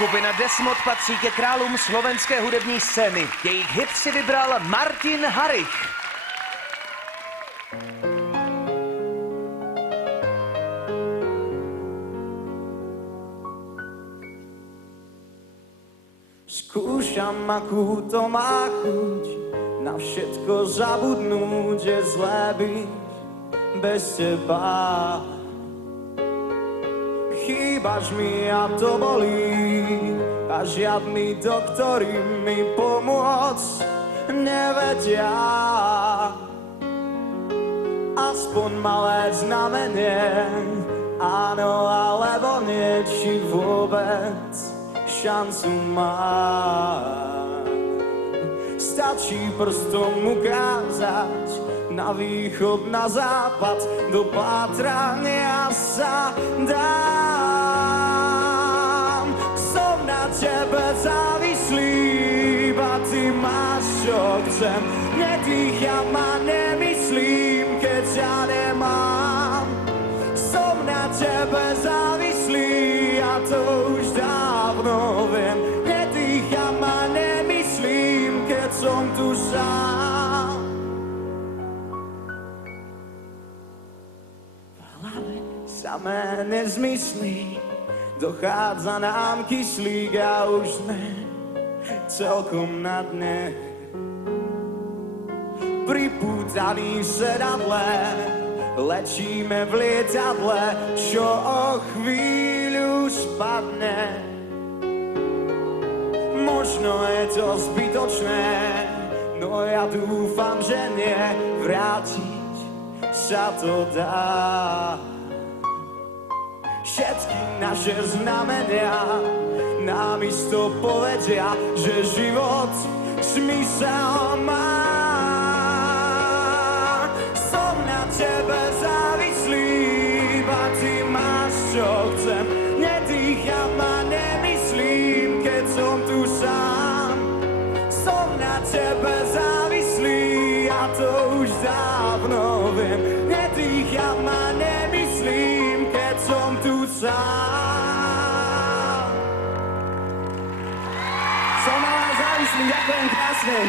Skupina Desmod patří ke králům slovenské hudební scény. Jejich hit si vybral Martin Harich. Skúšam, akú to má chuť, na všetko zabudnúť, je zlé byť bez teba. Chýbaš mi a to bolí, a žiadni doktori mi pomôcť nevedia. Aspoň malé znamenie, áno alebo nie, či vôbec šancu mám. Stačí prstom ukázať na východ, na západ, do pátrania sa dám. Som na tebe závislý, iba ty máš, čo chcem. Nedýcham a nemyslím, keď ťa nemám. Som na tebe závislý a to už dávno viem. Nedýcham a nemyslím, keď som tu sám. V hlave samé nezmyslí, dochádza nám kyslík a už sme celkom na dne. Pripútaný v sedadle, lečíme v lietadle, čo o chvíľu spadne. Možno je to zbytočné, no ja dúfam, že nie, vrátiť sa to dá. Všetky naše znamenia nám isto povedia, že život zmysel má. Som na tebe závislý, iba ty máš, čo chcem. Nedýcham a nemyslím, keď som tu sám. Som na tebe závislý a to už dávno viem. Nedýcham a nemyslím, keď som tu sám. Som na vás závislý, ďakujem krásne.